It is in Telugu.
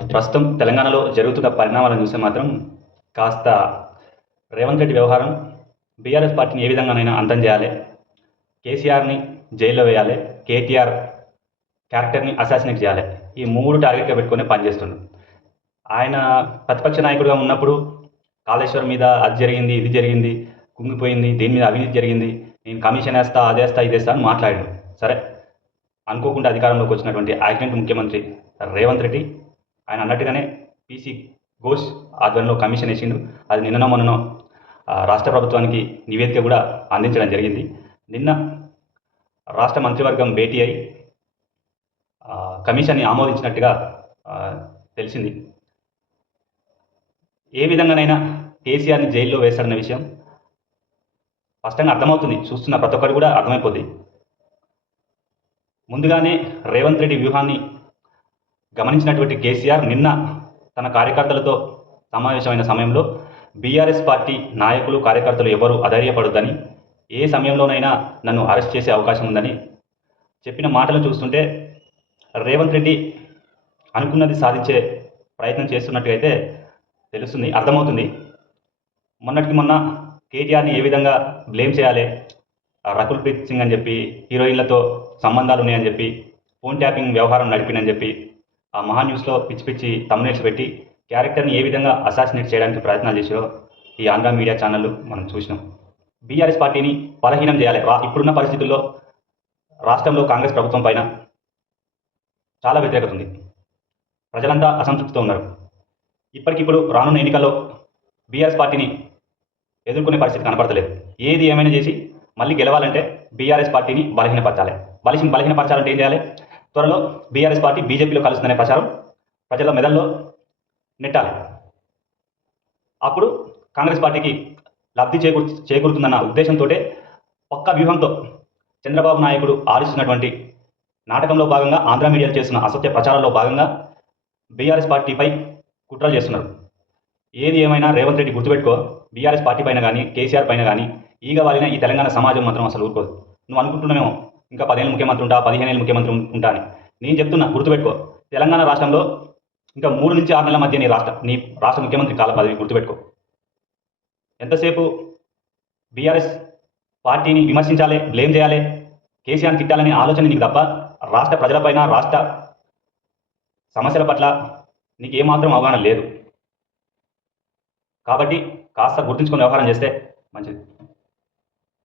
ప్రస్తుతం తెలంగాణలో జరుగుతున్న పరిణామాలను చూస్తే మాత్రం కాస్త రేవంత్ రెడ్డి వ్యవహారం బీఆర్ఎస్ పార్టీని ఏ విధంగానైనా అంతం చేయాలి, కేసీఆర్ని జైల్లో వేయాలి, కేటీఆర్ క్యారెక్టర్ని అసాసినేట్ చేయాలి. ఈ మూడు టార్గెట్గా పెట్టుకుని పనిచేస్తుండు. ఆయన ప్రతిపక్ష నాయకుడిగా ఉన్నప్పుడు కాళేశ్వరం మీద అది జరిగింది, ఇది జరిగింది, కుంగిపోయింది, దీని మీద అవినీతి జరిగింది, నేను కమిషన్ వేస్తా, అదేస్తా, ఇదేస్తా అని మాట్లాడాడు. సరే, అనుకోకుండా అధికారంలోకి వచ్చినటువంటి యాక్సిడెంట్ ముఖ్యమంత్రి రేవంత్ రెడ్డి ఆయన అన్నట్టుగానే పీసీ ఘోష్ ఆధ్వర్యంలో కమిషన్ వేసిండు. అది నిన్ననో మొన్ననో రాష్ట్ర ప్రభుత్వానికి నివేదిక కూడా అందించడం జరిగింది. నిన్న రాష్ట్ర మంత్రివర్గం భేటీ అయి కమిషన్ని ఆమోదించినట్టుగా తెలిసింది. ఏ విధంగానైనా కేసీఆర్ని జైల్లో వేస్తాడన్న విషయం స్పష్టంగా అర్థమవుతుంది. చూస్తున్న ప్రతి ఒక్కరు కూడా అర్థమైపోద్ది. ముందుగానే రేవంత్ రెడ్డి వ్యూహాన్ని గమనించినటువంటి కేసీఆర్ నిన్న తన కార్యకర్తలతో సమావేశమైన సమయంలో బీఆర్ఎస్ పార్టీ నాయకులు, కార్యకర్తలు ఎవరు అధైర్యపడొద్దని, ఏ సమయంలోనైనా నన్ను అరెస్ట్ చేసే అవకాశం ఉందని చెప్పిన మాటలు చూస్తుంటే రేవంత్ రెడ్డి అనుకున్నది సాధించే ప్రయత్నం చేస్తున్నట్టుగైతే తెలుస్తుంది, అర్థమవుతుంది. మొన్నటికి మొన్న కేటీఆర్ని ఏ విధంగా బ్లేమ్ చేయాలి, రకుల్ ప్రీత్ సింగ్ అని చెప్పి హీరోయిన్లతో సంబంధాలు ఉన్నాయని చెప్పి ఫోన్ ట్యాపింగ్ వ్యవహారం నడిపినని చెప్పి ఆ మహా న్యూస్లో పిచ్చి పిచ్చి తమ్మునేల్స్ పెట్టి క్యారెక్టర్ని ఏ విధంగా అసాసినేట్ చేయడానికి ప్రయత్నాలు చేసారో ఈ ఆంధ్ర మీడియా ఛానళ్ళు మనం చూసినాం. బీఆర్ఎస్ పార్టీని బలహీనం చేయాలి. ఇప్పుడున్న పరిస్థితుల్లో రాష్ట్రంలో కాంగ్రెస్ ప్రభుత్వం పైన చాలా వ్యతిరేకత ఉంది. ప్రజలంతా అసంతృప్తితో ఉన్నారు. ఇప్పటికిప్పుడు రానున్న ఎన్నికల్లో బీఆర్ఎస్ పార్టీని ఎదుర్కొనే పరిస్థితి కనపడతలేదు. ఏది ఏమైనా చేసి మళ్ళీ గెలవాలంటే బీఆర్ఎస్ పార్టీని బలహీనపరచాలి. బలహీనపరచాలంటే ఏం చేయాలి? త్వరలో బీఆర్ఎస్ పార్టీ బీజేపీలో కలుస్తుందనే ప్రచారం ప్రజల మెదల్లో నెట్టాలి. అప్పుడు కాంగ్రెస్ పార్టీకి లబ్ధి చేకూరుతుందన్న ఉద్దేశంతో పక్క వ్యూహంతో చంద్రబాబు నాయుడు ఆడిస్తున్నటువంటి నాటకంలో భాగంగా ఆంధ్ర మీడియాలో చేస్తున్న అసత్య ప్రచారంలో భాగంగా బీఆర్ఎస్ పార్టీపై కుట్రలు చేస్తున్నారు. ఏది ఏమైనా రేవంత్ రెడ్డి గుర్తుపెట్టుకో, బీఆర్ఎస్ పార్టీ పైన కానీ కేసీఆర్ పైన కానీ ఈగ వాలిన ఈ తెలంగాణ సమాజం మాత్రం అసలు ఊరుకోదు. నువ్వు అనుకుంటున్నామేమో ఇంకా 10 ఏళ్ళు ముఖ్యమంత్రి ఉంటా, 15 ఏళ్ళు ముఖ్యమంత్రి ఉంటా అని. నేను చెప్తున్నా, గుర్తుపెట్టుకో, తెలంగాణ రాష్ట్రంలో ఇంకా 3 నుంచి 6 నెలల మధ్య నీ రాష్ట్ర ముఖ్యమంత్రి కాల పదవి గుర్తుపెట్టుకో. ఎంతసేపు బీఆర్ఎస్ పార్టీని విమర్శించాలి, బ్లేమ్ చేయాలి, కేసీఆర్ని తిట్టాలనే ఆలోచన నీకు తప్ప రాష్ట్ర ప్రజలపైన, రాష్ట్ర సమస్యల పట్ల నీకు ఏమాత్రం అవగాహన లేదు. కాబట్టి కాస్త గుర్తుంచుకొని వ్యవహారం చేస్తే మంచిది.